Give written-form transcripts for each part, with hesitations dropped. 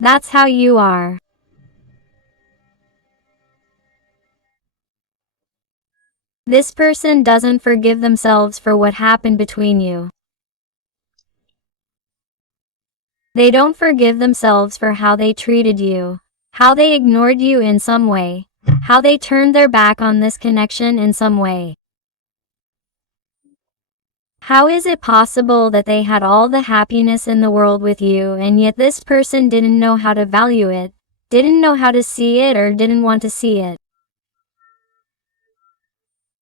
That's how you are. This person doesn't forgive themselves for what happened between you. They don't forgive themselves for how they treated you, how they ignored you in some way, how they turned their back on this connection in some way. How is it possible that they had all the happiness in the world with you and yet this person didn't know how to value it, didn't know how to see it, or didn't want to see it?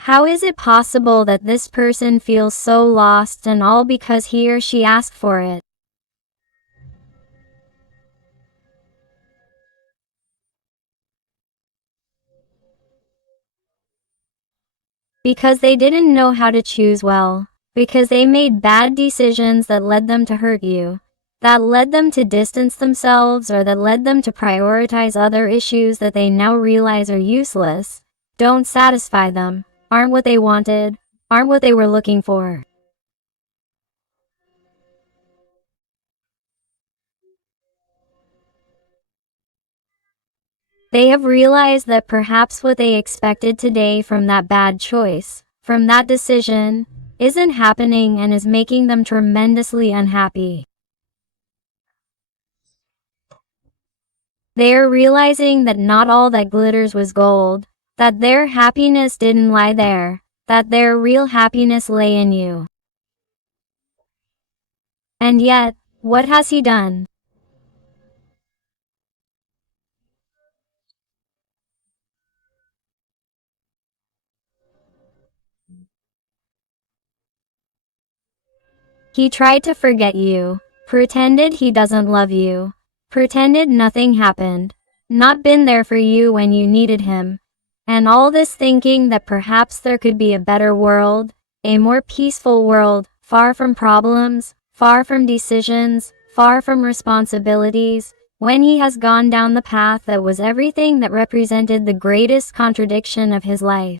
How is it possible that this person feels so lost, and all because he or she asked for it? Because they didn't know how to choose well. Because they made bad decisions that led them to hurt you, that led them to distance themselves, or that led them to prioritize other issues that they now realize are useless, don't satisfy them, aren't what they wanted, aren't what they were looking for. They have realized that perhaps what they expected today from that bad choice, from that decision, isn't happening and is making them tremendously unhappy. They are realizing that not all that glitters was gold, that their happiness didn't lie there, that their real happiness lay in you. And yet, what has he done? He tried to forget you, pretended he doesn't love you, pretended nothing happened, not been there for you when you needed him, and all this thinking that perhaps there could be a better world, a more peaceful world, far from problems, far from decisions, far from responsibilities, when he has gone down the path that was everything that represented the greatest contradiction of his life.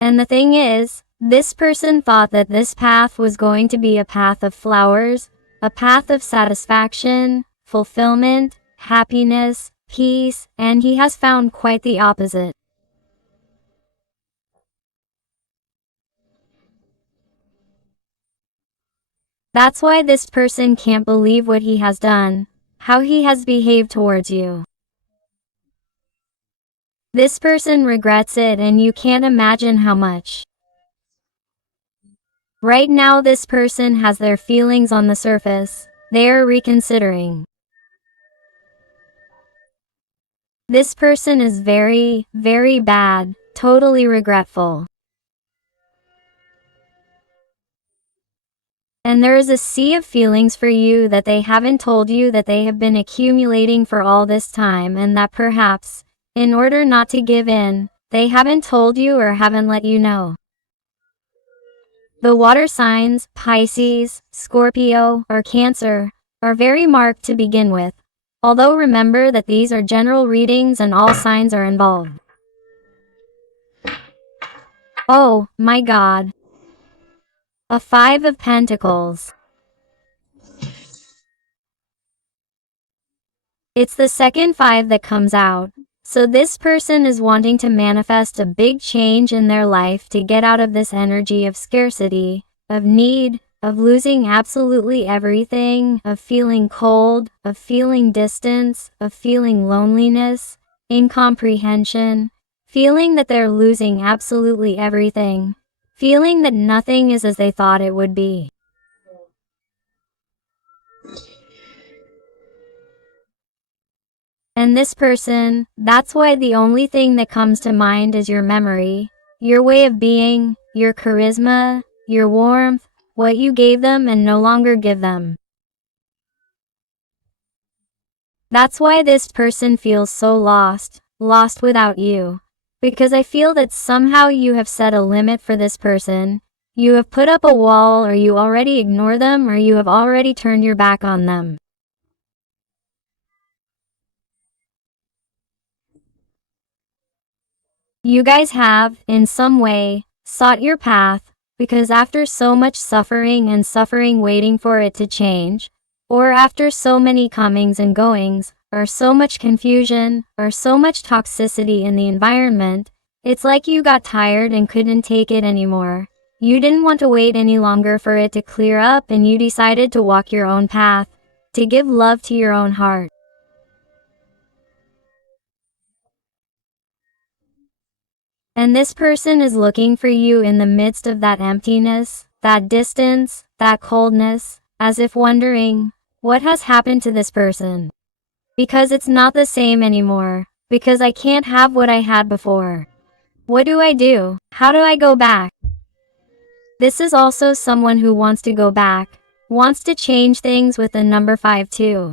And the thing is, this person thought that this path was going to be a path of flowers, a path of satisfaction, fulfillment, happiness, peace, and he has found quite the opposite. That's why this person can't believe what he has done, how he has behaved towards you. This person regrets it, and you can't imagine how much. Right now this person has their feelings on the surface. They are reconsidering. This person is very, very bad, totally regretful. And there is a sea of feelings for you that they haven't told you, that they have been accumulating for all this time, and that perhaps, in order not to give in, they haven't told you or haven't let you know. The water signs, Pisces, Scorpio, or Cancer, are very marked to begin with, although remember that these are general readings and all signs are involved. Oh, my God. A Five of Pentacles. It's the second five that comes out. So this person is wanting to manifest a big change in their life to get out of this energy of scarcity, of need, of losing absolutely everything, of feeling cold, of feeling distance, of feeling loneliness, incomprehension, feeling that they're losing absolutely everything, feeling that nothing is as they thought it would be. And this person, that's why the only thing that comes to mind is your memory, your way of being, your charisma, your warmth, what you gave them and no longer give them. That's why this person feels so lost, lost without you. Because I feel that somehow you have set a limit for this person, you have put up a wall, or you already ignore them, or you have already turned your back on them. You guys have, in some way, sought your path, because after so much suffering and suffering waiting for it to change, or after so many comings and goings, or so much confusion, or so much toxicity in the environment, it's like you got tired and couldn't take it anymore. You didn't want to wait any longer for it to clear up, and you decided to walk your own path, to give love to your own heart. And this person is looking for you in the midst of that emptiness, that distance, that coldness, as if wondering, what has happened to this person? Because it's not the same anymore, because I can't have what I had before. What do I do? How do I go back? This is also someone who wants to go back, wants to change things with the number 5 too.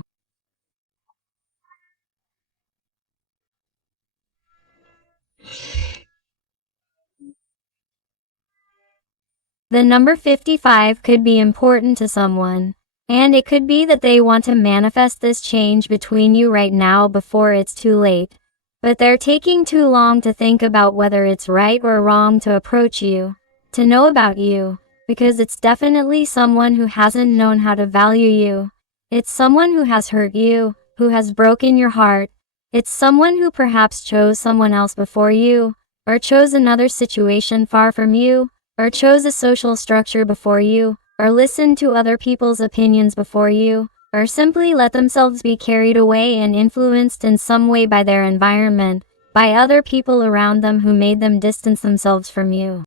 The number 55 could be important to someone, and it could be that they want to manifest this change between you right now before it's too late, but they're taking too long to think about whether it's right or wrong to approach you, to know about you, because it's definitely someone who hasn't known how to value you. It's someone who has hurt you, who has broken your heart. It's someone who perhaps chose someone else before you, or chose another situation far from you, or chose a social structure before you, or listened to other people's opinions before you, or simply let themselves be carried away and influenced in some way by their environment, by other people around them who made them distance themselves from you.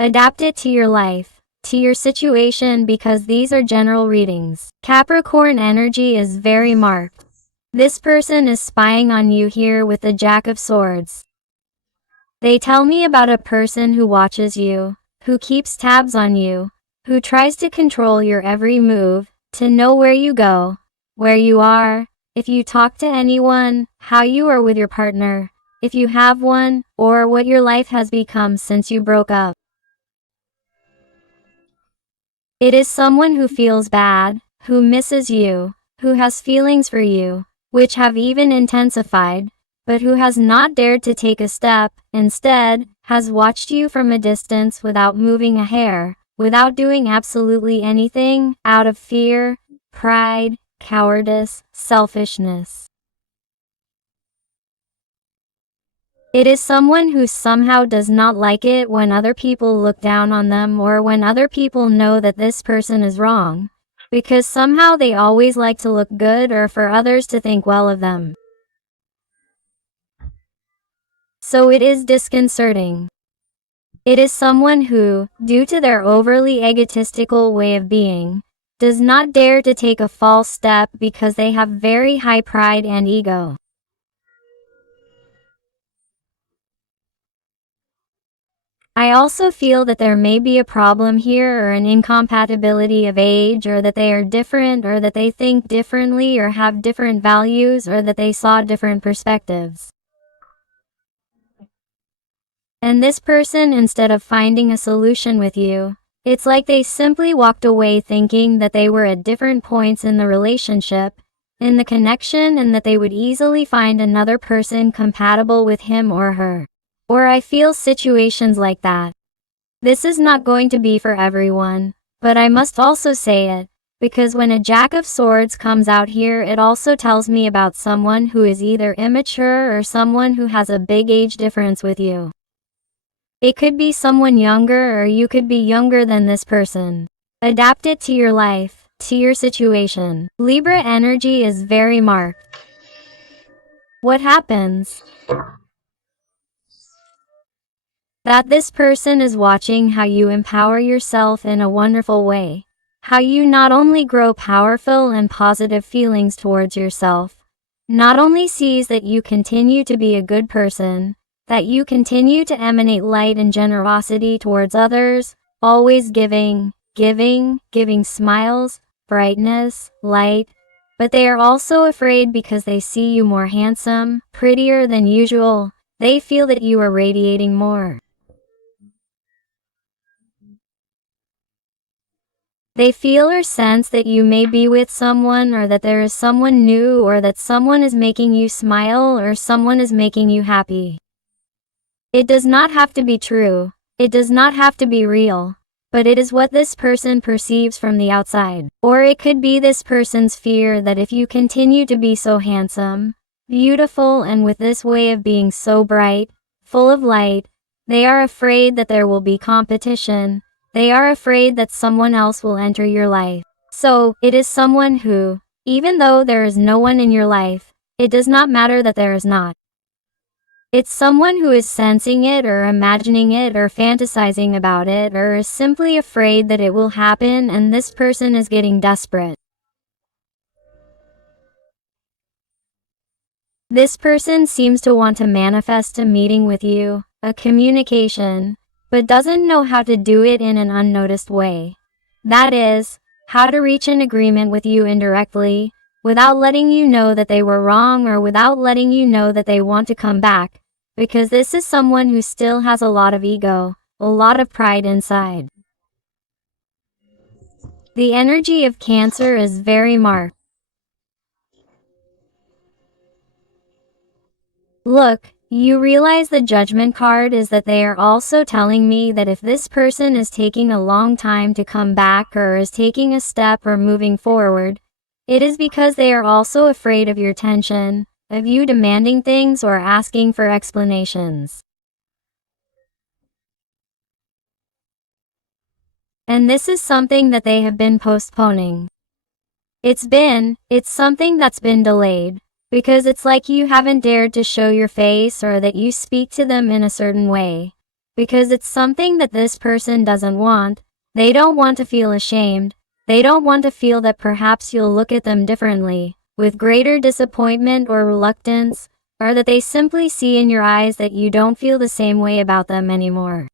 Adapt it to your life, to your situation, because these are general readings. Capricorn energy is very marked. This person is spying on you here with the Jack of Swords. They tell me about a person who watches you, who keeps tabs on you, who tries to control your every move, to know where you go, where you are, if you talk to anyone, how you are with your partner, if you have one, or what your life has become since you broke up. It is someone who feels bad, who misses you, who has feelings for you, which have even intensified, but who has not dared to take a step, instead, has watched you from a distance without moving a hair, without doing absolutely anything, out of fear, pride, cowardice, selfishness. It is someone who somehow does not like it when other people look down on them, or when other people know that this person is wrong, because somehow they always like to look good or for others to think well of them. So it is disconcerting. It is someone who, due to their overly egotistical way of being, does not dare to take a false step because they have very high pride and ego. I also feel that there may be a problem here, or an incompatibility of age, or that they are different, or that they think differently, or have different values, or that they saw different perspectives. And this person, instead of finding a solution with you, it's like they simply walked away thinking that they were at different points in the relationship, in the connection, and that they would easily find another person compatible with him or her. Or I feel situations like that. This is not going to be for everyone, but I must also say it, because when a Jack of Swords comes out here, it also tells me about someone who is either immature or someone who has a big age difference with you. It could be someone younger, or you could be younger than this person. Adapt it to your life, to your situation. Libra energy is very marked. What happens? That this person is watching how you empower yourself in a wonderful way. How you not only grow powerful and positive feelings towards yourself, not only sees that you continue to be a good person, that you continue to emanate light and generosity towards others, always giving smiles, brightness, light, but they are also afraid because they see you more handsome, prettier than usual. They feel that you are radiating more. They feel or sense that you may be with someone, or that there is someone new, or that someone is making you smile, or someone is making you happy. It does not have to be true. It does not have to be real. But it is what this person perceives from the outside. Or it could be this person's fear that if you continue to be so handsome, beautiful, and with this way of being so bright, full of light, they are afraid that there will be competition. They are afraid that someone else will enter your life. So, it is someone who, even though there is no one in your life, it does not matter that there is not. It's someone who is sensing it, or imagining it, or fantasizing about it, or is simply afraid that it will happen, and this person is getting desperate. This person seems to want to manifest a meeting with you, a communication, but doesn't know how to do it in an unnoticed way. That is, how to reach an agreement with you indirectly, without letting you know that they were wrong, or without letting you know that they want to come back, because this is someone who still has a lot of ego, a lot of pride inside. The energy of Cancer is very marked. Look, you realize the Judgment card is that they are also telling me that if this person is taking a long time to come back, or is taking a step or moving forward, it is because they are also afraid of your tension, of you demanding things or asking for explanations. And this is something that they have been postponing. It's something that's been delayed. Because it's like you haven't dared to show your face, or that you speak to them in a certain way. Because it's something that this person doesn't want. They don't want to feel ashamed. They don't want to feel that perhaps you'll look at them differently, with greater disappointment or reluctance, or that they simply see in your eyes that you don't feel the same way about them anymore.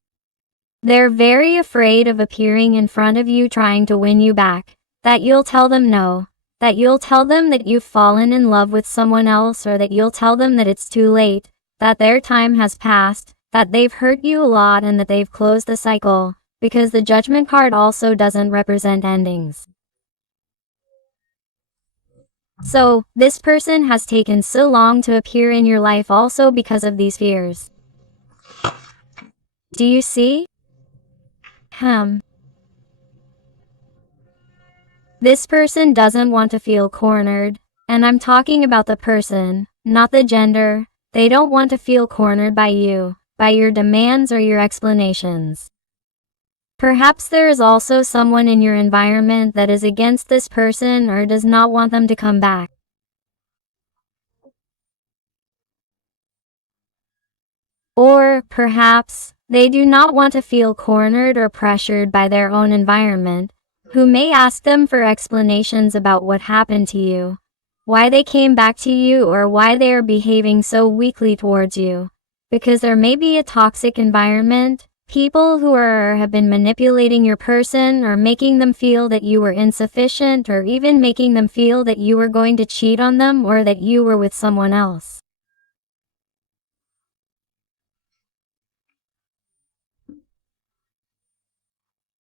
They're very afraid of appearing in front of you trying to win you back, that you'll tell them no. That you'll tell them that you've fallen in love with someone else, or that you'll tell them that it's too late, that their time has passed, that they've hurt you a lot, and that they've closed the cycle, because the Judgment card also doesn't represent endings. So, this person has taken so long to appear in your life also because of these fears. Do you see? This person doesn't want to feel cornered, and I'm talking about the person, not the gender. They don't want to feel cornered by you, by your demands or your explanations. Perhaps there is also someone in your environment that is against this person or does not want them to come back. Or, perhaps, they do not want to feel cornered or pressured by their own environment, who may ask them for explanations about what happened to you, why they came back to you, or why they are behaving so weakly towards you. Because there may be a toxic environment, people who have been manipulating your person, or making them feel that you were insufficient, or even making them feel that you were going to cheat on them, or that you were with someone else.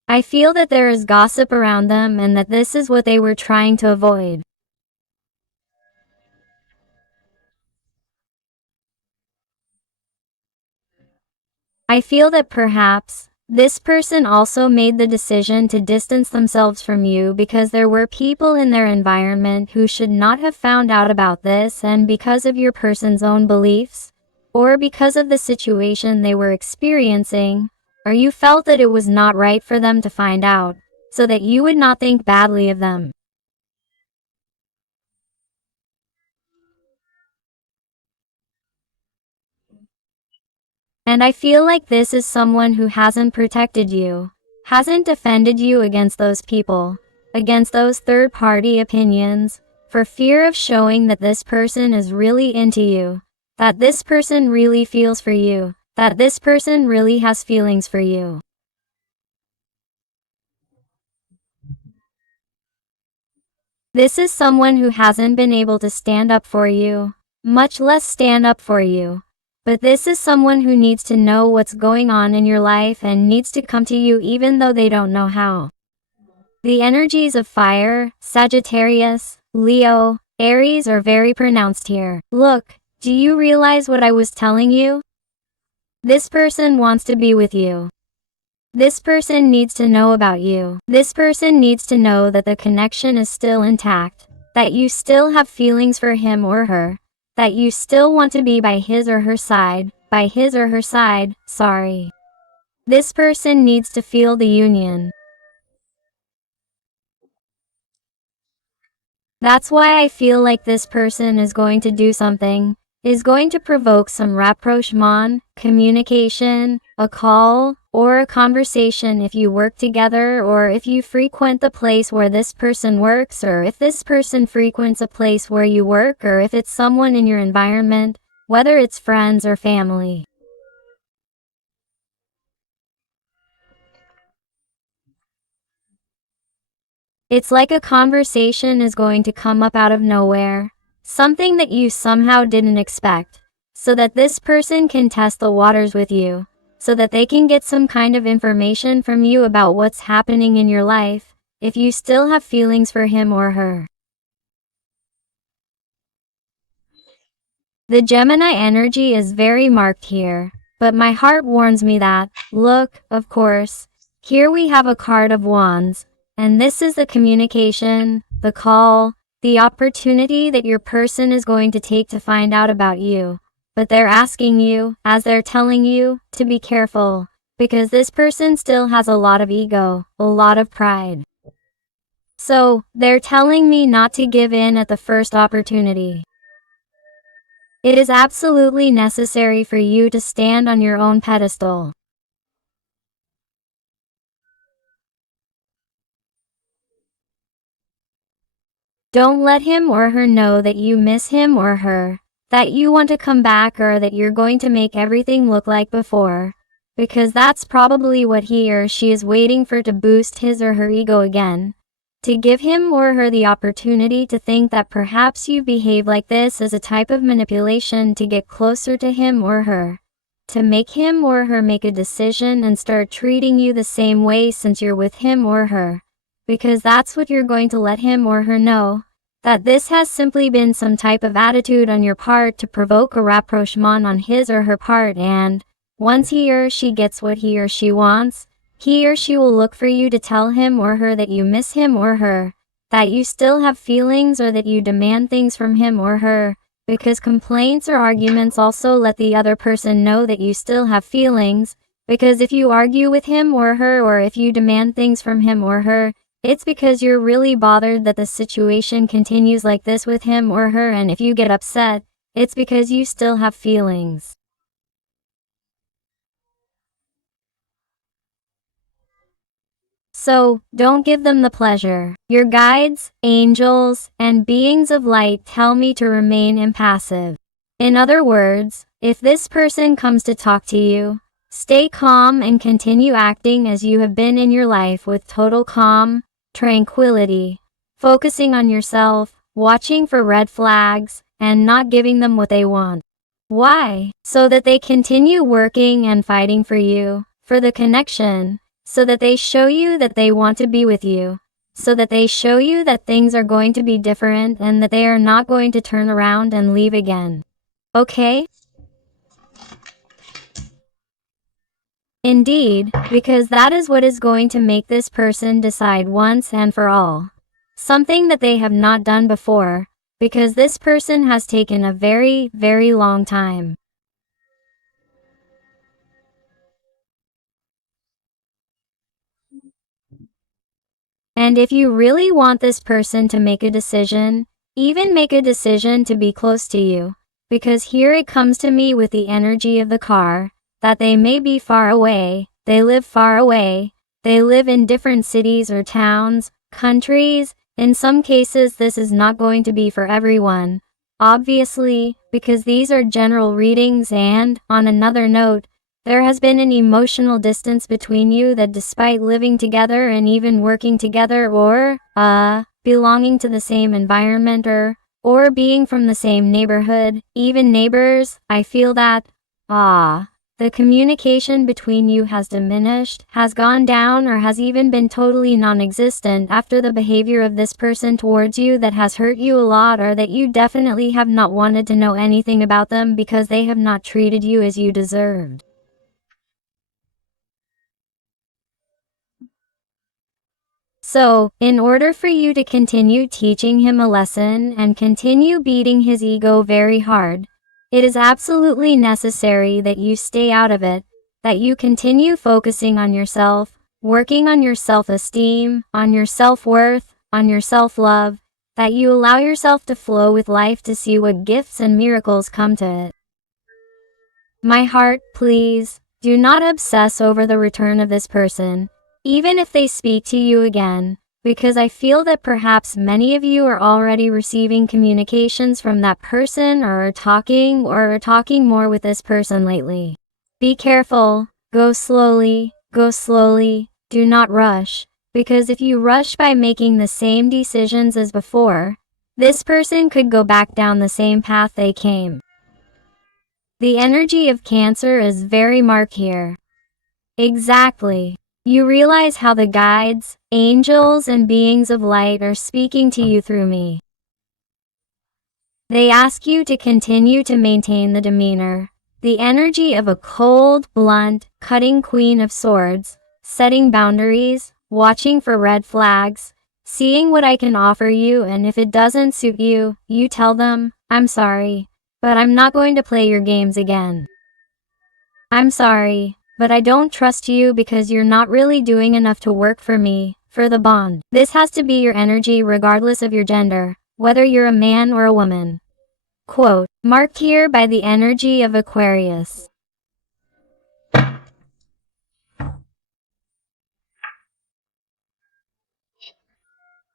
I feel that there is gossip around them, and that this is what they were trying to avoid. I feel that perhaps this person also made the decision to distance themselves from you because there were people in their environment who should not have found out about this, and because of your person's own beliefs, or because of the situation they were experiencing, or you felt that it was not right for them to find out, so that you would not think badly of them. And I feel like this is someone who hasn't protected you, hasn't defended you against those people, against those third-party opinions, for fear of showing that this person is really into you, that this person really feels for you, that this person really has feelings for you. This is someone who hasn't been able to stand up for you, much less stand up for you. But this is someone who needs to know what's going on in your life and needs to come to you even though they don't know how. The energies of fire, Sagittarius, Leo, Aries are very pronounced here. Look, do you realize what I was telling you? This person wants to be with you. This person needs to know about you. This person needs to know that the connection is still intact, that you still have feelings for him or her, that you still want to be by his or her side, sorry. This person needs to feel the union. That's why I feel like this person is going to do something, is going to provoke some rapprochement, communication, a call, or a conversation if you work together, or if you frequent the place where this person works, or if this person frequents a place where you work, or if it's someone in your environment, whether it's friends or family. It's like a conversation is going to come up out of nowhere, something that you somehow didn't expect, so that this person can test the waters with you, so that they can get some kind of information from you about what's happening in your life, if you still have feelings for him or her. The Gemini energy is very marked here, but my heart warns me that, look, of course, here we have a card of wands, and this is the communication, the call, the opportunity that your person is going to take to find out about you. But they're asking you, as they're telling you, to be careful, because this person still has a lot of ego, a lot of pride. So, they're telling me not to give in at the first opportunity. It is absolutely necessary for you to stand on your own pedestal. Don't let him or her know that you miss him or her, that you want to come back, or that you're going to make everything look like before, because that's probably what he or she is waiting for, to boost his or her ego again, to give him or her the opportunity to think that perhaps you behave like this as a type of manipulation to get closer to him or her, to make him or her make a decision and start treating you the same way since you're with him or her. Because that's what you're going to let him or her know, that this has simply been some type of attitude on your part to provoke a rapprochement on his or her part, and once he or she gets what he or she wants, he or she will look for you to tell him or her that you miss him or her, that you still have feelings, or that you demand things from him or her, because complaints or arguments also let the other person know that you still have feelings, because if you argue with him or her, or if you demand things from him or her, it's because you're really bothered that the situation continues like this with him or her, and if you get upset, it's because you still have feelings. So, don't give them the pleasure. Your guides, angels, and beings of light tell me to remain impassive. In other words, if this person comes to talk to you, stay calm and continue acting as you have been in your life, with total calm, tranquility, focusing on yourself, watching for red flags, and not giving them what they want. Why? So that they continue working and fighting for you, for the connection, so that they show you that they want to be with you, so that they show you that things are going to be different and that they are not going to turn around and leave again. Okay? Indeed, because that is what is going to make this person decide once and for all. Something that they have not done before, because this person has taken a very, very long time. And if you really want this person to make a decision, even make a decision to be close to you, because here it comes to me with the energy of the car, that they may be far away, they live far away, they live in different cities or towns, countries. In some cases this is not going to be for everyone, obviously, because these are general readings, and, on another note, there has been an emotional distance between you, that despite living together and even working together, or, belonging to the same environment, or being from the same neighborhood, even neighbors, I feel that, The communication between you has diminished, has gone down, or has even been totally non-existent after the behavior of this person towards you that has hurt you a lot, or that you definitely have not wanted to know anything about them because they have not treated you as you deserved. So, in order for you to continue teaching him a lesson and continue beating his ego very hard, it is absolutely necessary that you stay out of it, that you continue focusing on yourself, working on your self-esteem, on your self-worth, on your self-love, that you allow yourself to flow with life to see what gifts and miracles come to it. My heart, please, do not obsess over the return of this person, even if they speak to you again, because I feel that perhaps many of you are already receiving communications from that person or are talking more with this person lately. Be careful, go slowly, do not rush, because if you rush by making the same decisions as before, this person could go back down the same path they came. The energy of Cancer is very marked here. Exactly. You realize how the guides, angels, and beings of light are speaking to you through me. They ask you to continue to maintain the demeanor, the energy of a cold, blunt, cutting Queen of Swords, setting boundaries, watching for red flags, seeing what I can offer you, and if it doesn't suit you, you tell them, I'm sorry, but I'm not going to play your games again. I'm sorry, but I don't trust you because you're not really doing enough to work for me, for the bond. This has to be your energy regardless of your gender, whether you're a man or a woman. Quote, marked here by the energy of Aquarius.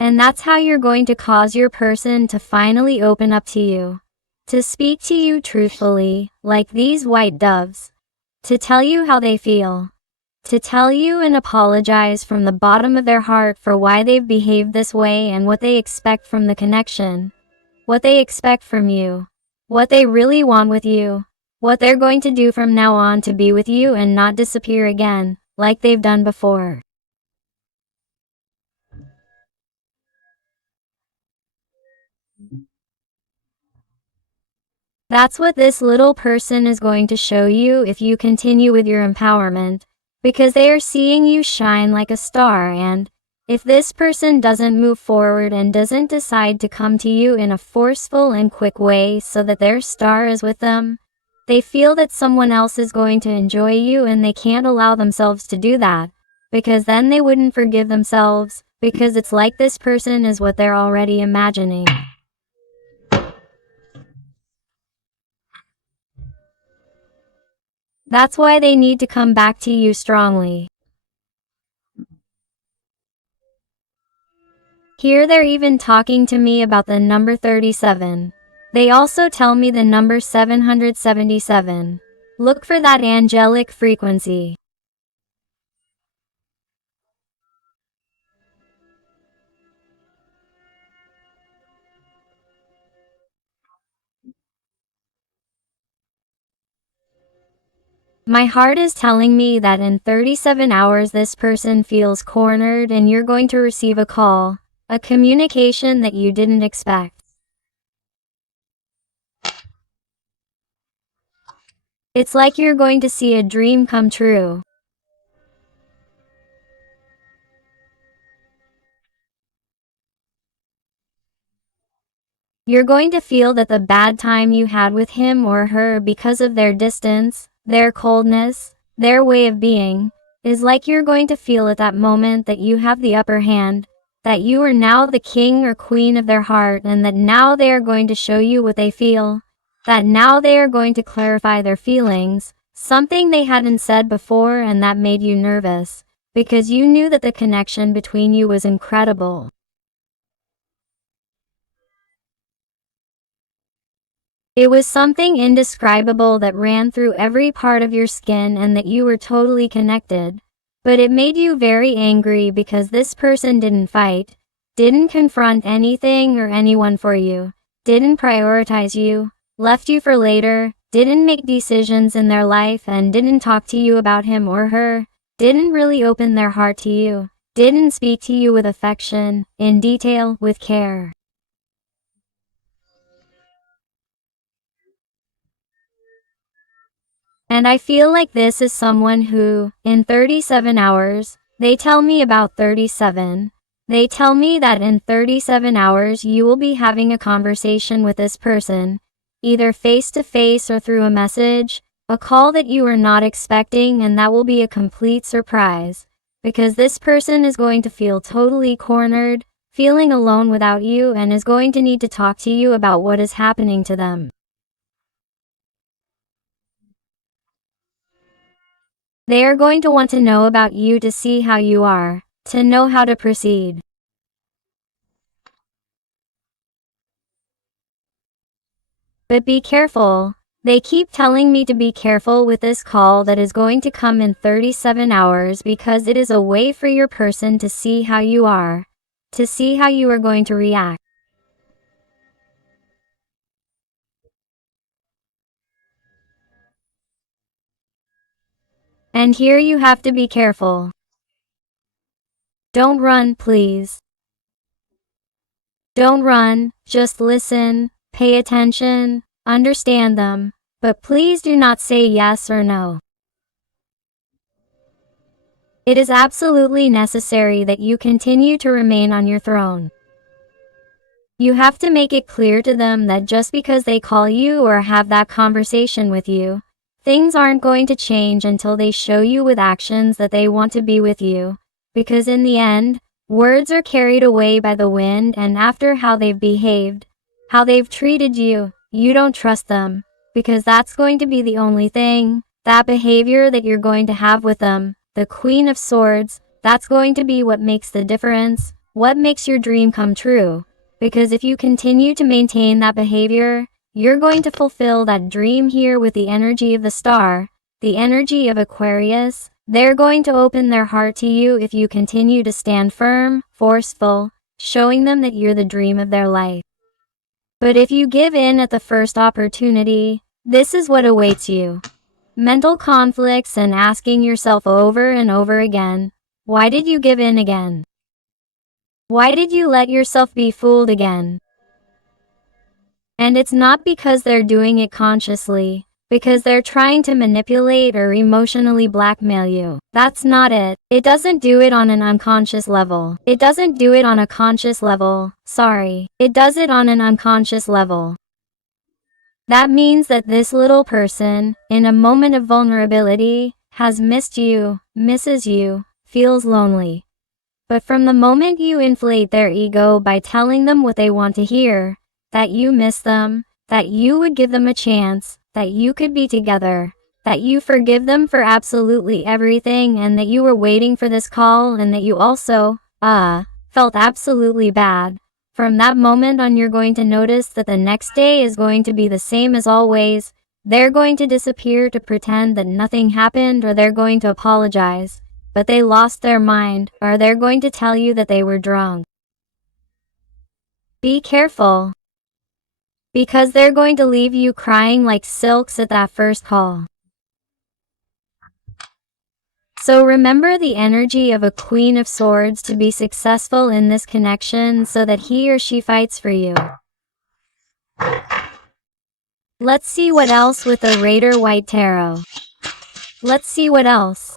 And that's how you're going to cause your person to finally open up to you, to speak to you truthfully, like these white doves, to tell you how they feel, to tell you and apologize from the bottom of their heart for why they've behaved this way and what they expect from the connection, what they expect from you, what they really want with you, what they're going to do from now on to be with you and not disappear again, like they've done before. That's what this little person is going to show you if you continue with your empowerment, because they are seeing you shine like a star, and if this person doesn't move forward and doesn't decide to come to you in a forceful and quick way so that their star is with them, they feel that someone else is going to enjoy you and they can't allow themselves to do that, because then they wouldn't forgive themselves, because it's like this person is what they're already imagining. That's why they need to come back to you strongly. Here they're even talking to me about the number 37. They also tell me the number 777. Look for that angelic frequency. My heart is telling me that in 37 hours this person feels cornered and you're going to receive a call, a communication that you didn't expect. It's like you're going to see a dream come true. You're going to feel that the bad time you had with him or her because of their distance, their coldness, their way of being, is like you're going to feel at that moment that you have the upper hand, that you are now the king or queen of their heart, and that now they are going to show you what they feel, that now they are going to clarify their feelings, something they hadn't said before, and that made you nervous, because you knew that the connection between you was incredible. It was something indescribable that ran through every part of your skin and that you were totally connected. But it made you very angry because this person didn't fight, didn't confront anything or anyone for you, didn't prioritize you, left you for later, didn't make decisions in their life and didn't talk to you about him or her, didn't really open their heart to you, didn't speak to you with affection, in detail, with care. And I feel like this is someone who, in 37 hours, they tell me about 37. They tell me that in 37 hours you will be having a conversation with this person, either face to face or through a message, a call that you are not expecting, and that will be a complete surprise, because this person is going to feel totally cornered, feeling alone without you, and is going to need to talk to you about what is happening to them. They are going to want to know about you to see how you are, to know how to proceed. But be careful. They keep telling me to be careful with this call that is going to come in 37 hours, because it is a way for your person to see how you are, to see how you are going to react. And here you have to be careful. Don't run, please. Don't run, just listen, pay attention, understand them, but please do not say yes or no. It is absolutely necessary that you continue to remain on your throne. You have to make it clear to them that just because they call you or have that conversation with you, things aren't going to change until they show you with actions that they want to be with you, because in the end, words are carried away by the wind, and after how they've behaved, how they've treated you, you don't trust them, because that's going to be the only thing, that behavior that you're going to have with them, the Queen of Swords, that's going to be what makes the difference, what makes your dream come true. Because if you continue to maintain that behavior, you're going to fulfill that dream here with the energy of the star, the energy of Aquarius. They're going to open their heart to you if you continue to stand firm, forceful, showing them that you're the dream of their life. But if you give in at the first opportunity, this is what awaits you. Mental conflicts and asking yourself over and over again, why did you give in again? Why did you let yourself be fooled again? And it's not because they're doing it consciously, because they're trying to manipulate or emotionally blackmail you. That's not it. It doesn't do it on an unconscious level. It doesn't do it on a conscious level. Sorry. It does it on an unconscious level. That means that this little person, in a moment of vulnerability, has missed you, misses you, feels lonely. But from the moment you inflate their ego by telling them what they want to hear, that you miss them, that you would give them a chance, that you could be together, that you forgive them for absolutely everything, and that you were waiting for this call, and that you also, felt absolutely bad. From that moment on, you're going to notice that the next day is going to be the same as always. They're going to disappear to pretend that nothing happened, or they're going to apologize, but they lost their mind, or they're going to tell you that they were drunk. Be careful, because they're going to leave you crying like silks at that first call. So remember the energy of a Queen of Swords to be successful in this connection, so that he or she fights for you. Let's see what else with the Raider White Tarot. Let's see what else.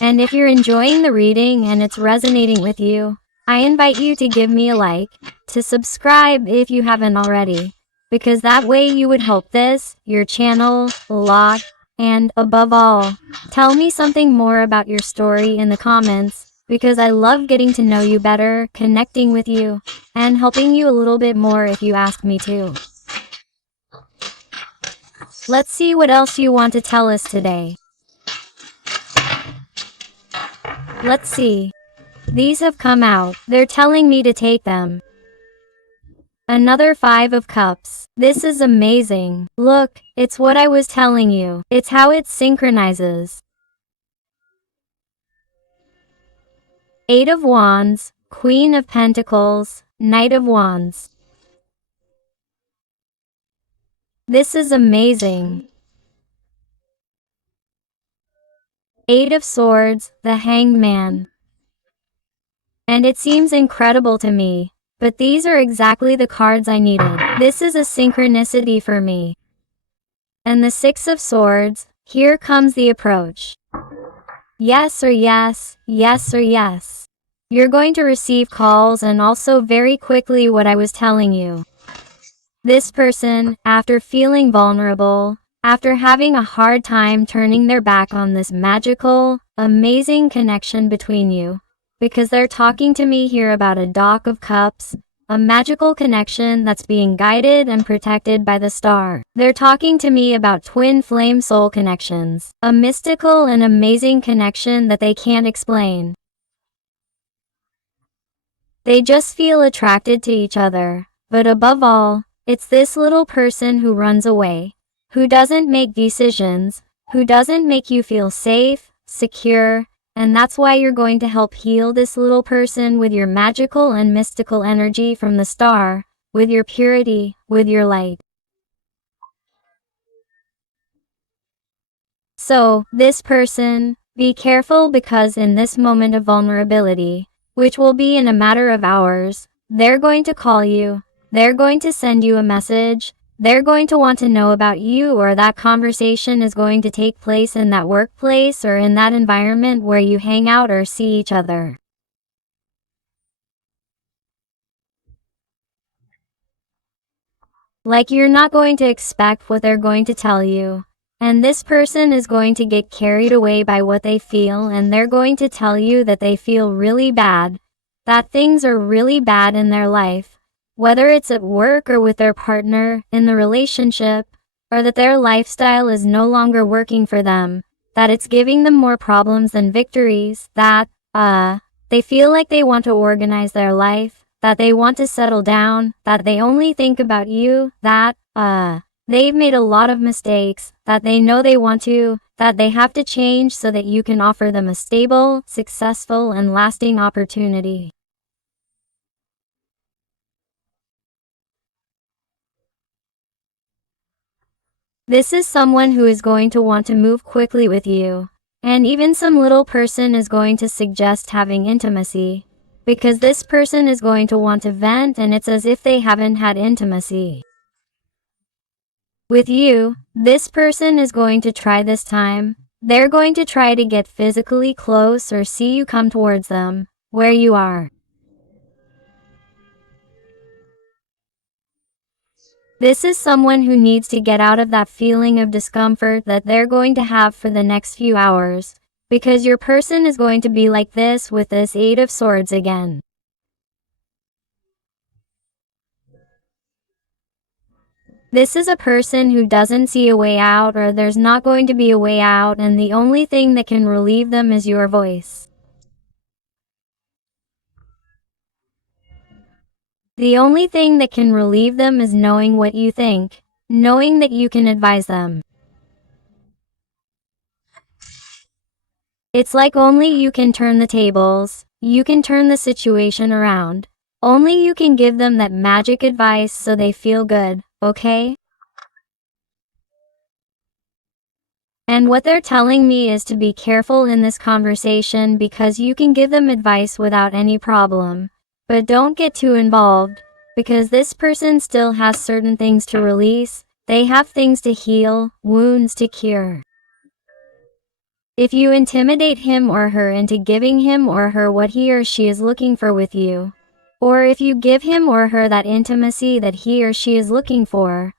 And if you're enjoying the reading and it's resonating with you, I invite you to give me a like, to subscribe if you haven't already, because that way you would help this, your channel, a lot, and above all, tell me something more about your story in the comments, because I love getting to know you better, connecting with you, and helping you a little bit more if you ask me to. Let's see what else you want to tell us today. Let's see. These have come out. They're telling me to take them. Another 5 of Cups. This is amazing. Look, it's what I was telling you. It's how it synchronizes. 8 of Wands, Queen of Pentacles, Knight of Wands. This is amazing. Eight of Swords, the Hanged Man. And it seems incredible to me, but these are exactly the cards I needed. This is a synchronicity for me. And the Six of Swords, here comes the approach. Yes or yes, yes or yes. You're going to receive calls and also very quickly what I was telling you. This person, after feeling vulnerable, after having a hard time turning their back on this magical, amazing connection between you, because they're talking to me here about a Dock of Cups, a magical connection that's being guided and protected by the star. They're talking to me about twin flame soul connections, a mystical and amazing connection that they can't explain. They just feel attracted to each other, but above all, it's this little person who runs away, who doesn't make decisions, who doesn't make you feel safe, secure, and that's why you're going to help heal this little person with your magical and mystical energy from the star, with your purity, with your light. So, this person, be careful because in this moment of vulnerability, which will be in a matter of hours, they're going to call you, they're going to send you a message, they're going to want to know about you, or that conversation is going to take place in that workplace or in that environment where you hang out or see each other. Like you're not going to expect what they're going to tell you. And this person is going to get carried away by what they feel, and they're going to tell you that they feel really bad, that things are really bad in their life, whether it's at work or with their partner, in the relationship, or that their lifestyle is no longer working for them, that it's giving them more problems than victories, that, they feel like they want to organize their life, that they want to settle down, that they only think about you, that, they've made a lot of mistakes, that they know they want to, that they have to change so that you can offer them a stable, successful, and lasting opportunity. This is someone who is going to want to move quickly with you, and even some little person is going to suggest having intimacy, because this person is going to want to vent, and it's as if they haven't had intimacy with you. This person is going to try this time. They're going to try to get physically close or see you come towards them, where you are. This is someone who needs to get out of that feeling of discomfort that they're going to have for the next few hours, because your person is going to be like this with this Eight of Swords again. This is a person who doesn't see a way out, or there's not going to be a way out, and the only thing that can relieve them is your voice. The only thing that can relieve them is knowing what you think, knowing that you can advise them. It's like only you can turn the tables, you can turn the situation around. Only you can give them that magic advice so they feel good, okay? And what they're telling me is to be careful in this conversation because you can give them advice without any problem. But don't get too involved, because this person still has certain things to release, they have things to heal, wounds to cure. If you intimidate him or her into giving him or her what he or she is looking for with you, or if you give him or her that intimacy that he or she is looking for,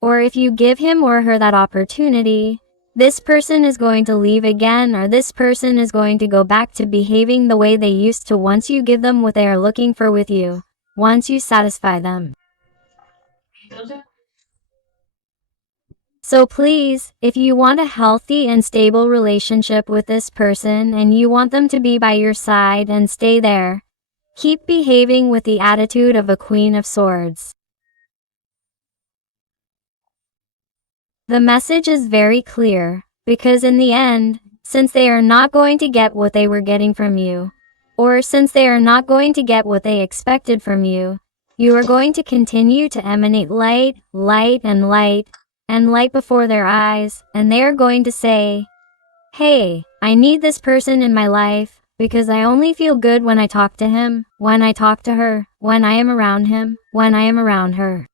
or if you give him or her that opportunity, this person is going to leave again, or this person is going to go back to behaving the way they used to once you give them what they are looking for with you, once you satisfy them. So please, if you want a healthy and stable relationship with this person and you want them to be by your side and stay there, keep behaving with the attitude of a Queen of Swords. The message is very clear, because in the end, since they are not going to get what they were getting from you, or since they are not going to get what they expected from you, you are going to continue to emanate light, light, and light, and light before their eyes, and they are going to say, "Hey, I need this person in my life, because I only feel good when I talk to him, when I talk to her, when I am around him, when I am around her."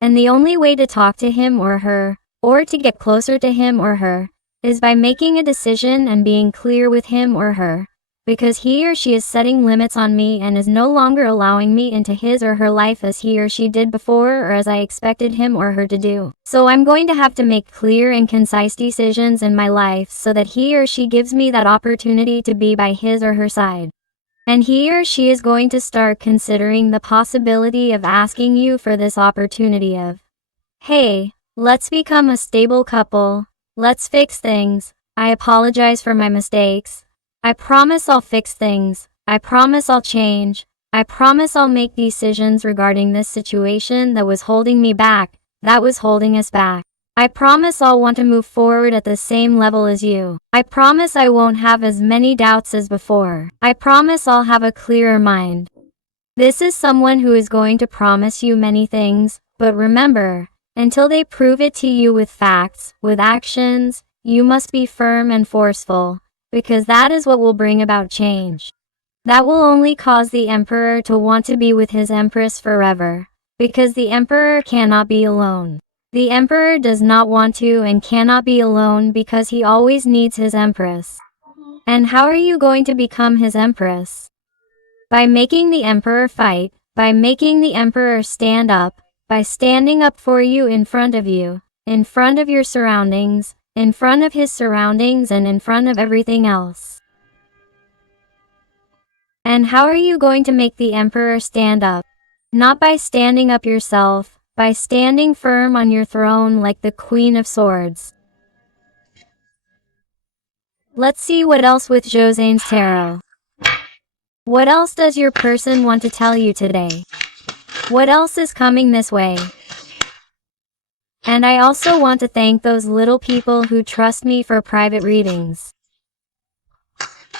And the only way to talk to him or her, or to get closer to him or her, is by making a decision and being clear with him or her, because he or she is setting limits on me and is no longer allowing me into his or her life as he or she did before or as I expected him or her to do. So I'm going to have to make clear and concise decisions in my life so that he or she gives me that opportunity to be by his or her side. And he or she is going to start considering the possibility of asking you for this opportunity of, "Hey, let's become a stable couple. Let's fix things. I apologize for my mistakes. I promise I'll fix things. I promise I'll change. I promise I'll make decisions regarding this situation that was holding me back, that was holding us back. I promise I'll want to move forward at the same level as you. I promise I won't have as many doubts as before. I promise I'll have a clearer mind." This is someone who is going to promise you many things, but remember, until they prove it to you with facts, with actions, you must be firm and forceful, because that is what will bring about change. That will only cause the emperor to want to be with his empress forever, because the emperor cannot be alone. The emperor does not want to and cannot be alone because he always needs his empress. And how are you going to become his empress? By making the emperor fight, by making the emperor stand up, by standing up for you, in front of your surroundings, in front of his surroundings, and in front of everything else. And how are you going to make the emperor stand up? Not by standing up yourself, by standing firm on your throne like the Queen of Swords. Let's see what else with Josene's tarot. What else does your person want to tell you today? What else is coming this way? And I also want to thank those little people who trust me for private readings.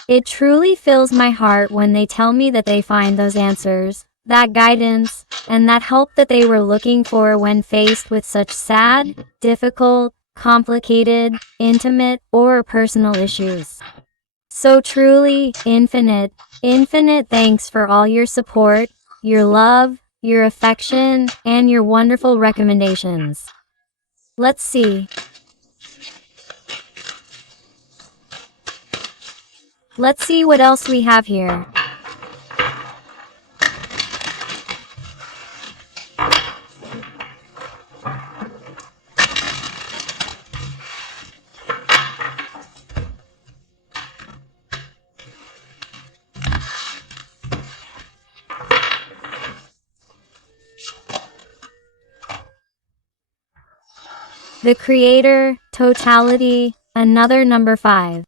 It truly fills my heart when they tell me that they find those answers, that guidance, and that help that they were looking for when faced with such sad, difficult, complicated, intimate, or personal issues. So truly, infinite thanks for all your support, your love, your affection, and your wonderful recommendations. Let's see. Let's see what else we have here. The Creator, Totality, another number 5.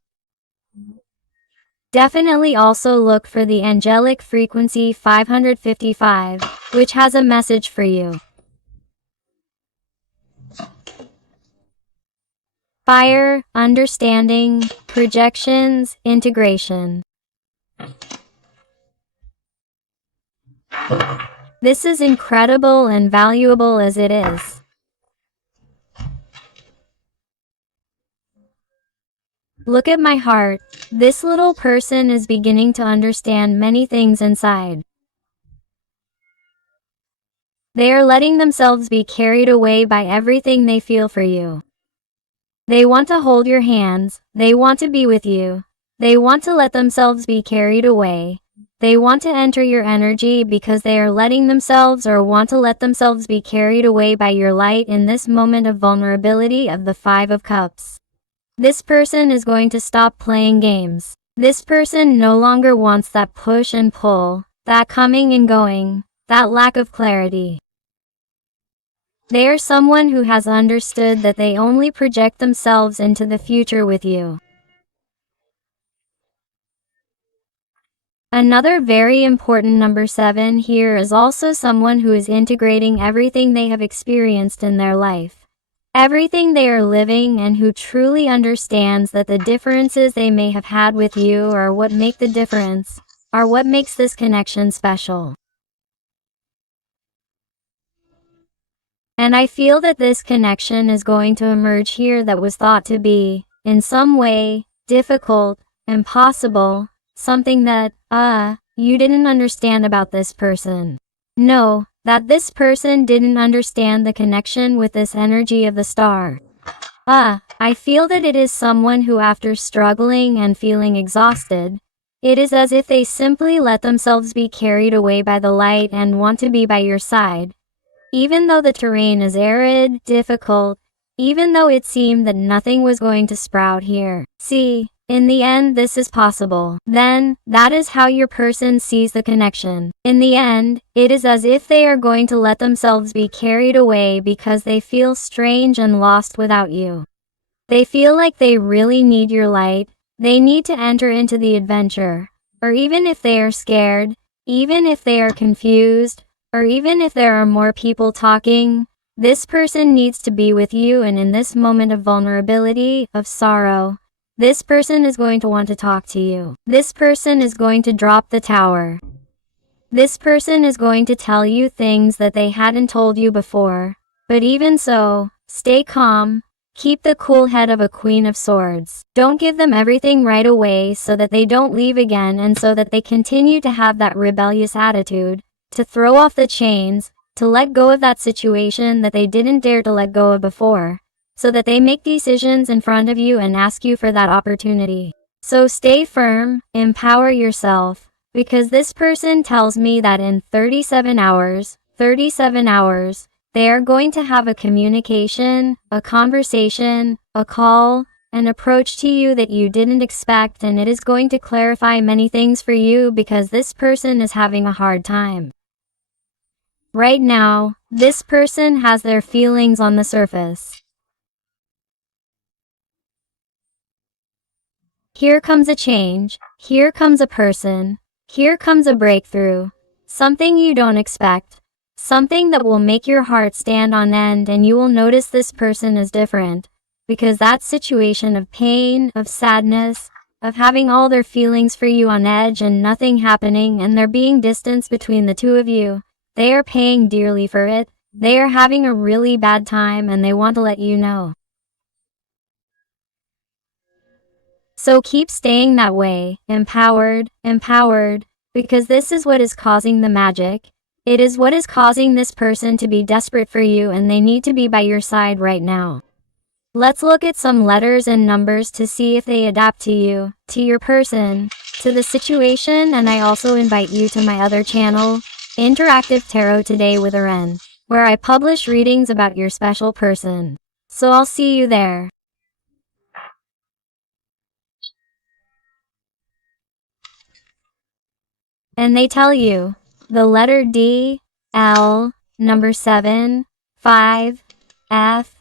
Definitely also look for the angelic frequency 555, which has a message for you. Fire, understanding, projections, integration. This is incredible and valuable as it is. Look at my heart. This little person is beginning to understand many things inside. They are letting themselves be carried away by everything they feel for you. They want to hold your hands. They want to be with you. They want to let themselves be carried away. They want to enter your energy because they are letting themselves or want to let themselves be carried away by your light in this moment of vulnerability of the 5 of Cups. This person is going to stop playing games. This person no longer wants that push and pull, that coming and going, that lack of clarity. They are someone who has understood that they only project themselves into the future with you. Another very important number 7 here is also someone who is integrating everything they have experienced in their life. Everything they are living, and who truly understands that the differences they may have had with you are what make the difference, are what makes this connection special. And I feel that this connection is going to emerge here that was thought to be, in some way, difficult, impossible, something that, you didn't understand about this person. No, that this person didn't understand the connection with this energy of the star. I feel that it is someone who, after struggling and feeling exhausted, it is as if they simply let themselves be carried away by the light and want to be by your side. Even though the terrain is arid, difficult, even though it seemed that nothing was going to sprout here. See, in the end, this is possible. Then, that is how your person sees the connection. In the end, it is as if they are going to let themselves be carried away because they feel strange and lost without you. They feel like they really need your light. They need to enter into the adventure. Or even if they are scared, even if they are confused, or even if there are more people talking, this person needs to be with you, and in this moment of vulnerability, of sorrow, this person is going to want to talk to you. This person is going to drop the tower. This person is going to tell you things that they hadn't told you before. But even so, stay calm. Keep the cool head of a Queen of Swords. Don't give them everything right away so that they don't leave again and so that they continue to have that rebellious attitude, to throw off the chains, to let go of that situation that they didn't dare to let go of before, so that they make decisions in front of you and ask you for that opportunity. So stay firm, empower yourself, because this person tells me that in 37 hours, they are going to have a communication, a conversation, a call, an approach to you that you didn't expect, and it is going to clarify many things for you because this person is having a hard time. Right now, this person has their feelings on the surface. Here comes a change, here comes a person, here comes a breakthrough, something you don't expect, something that will make your heart stand on end, and you will notice this person is different, because that situation of pain, of sadness, of having all their feelings for you on edge and nothing happening and there being distance between the two of you, they are paying dearly for it. They are having a really bad time and they want to let you know. So keep staying that way, empowered, because this is what is causing the magic. It is what is causing this person to be desperate for you, and they need to be by your side right now. Let's look at some letters and numbers to see if they adapt to you, to your person, to the situation, and I also invite you to my other channel, Interactive Tarot Today with Aren, where I publish readings about your special person. So I'll see you there. And they tell you, the letter D, L, number 7, 5, F,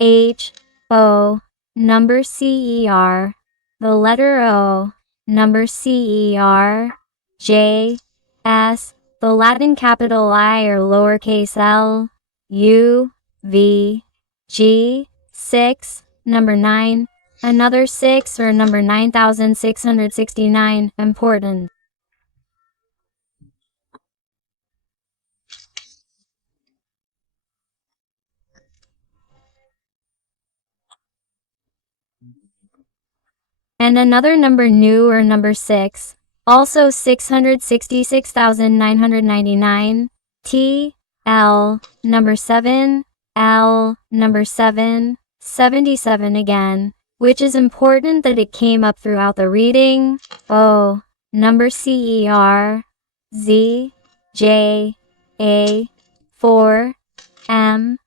H, O, number CER, the letter O, number CER, J, S, the Latin capital I or lowercase l, U, V, G, 6, number 9, another 6 or number 9669, important. And another number new or number 6, also 666,999, T, L, number 7, L, number 7, 77 again, which is important that it came up throughout the reading, O, number CER, Z, J, A, 4, M,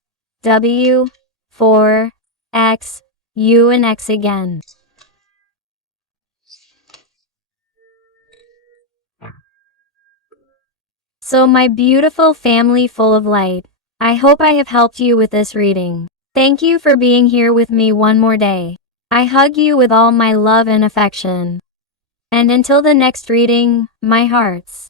W, 4, X, U and X again. So my beautiful family full of light, I hope I have helped you with this reading. Thank you for being here with me one more day. I hug you with all my love and affection. And until the next reading, my hearts.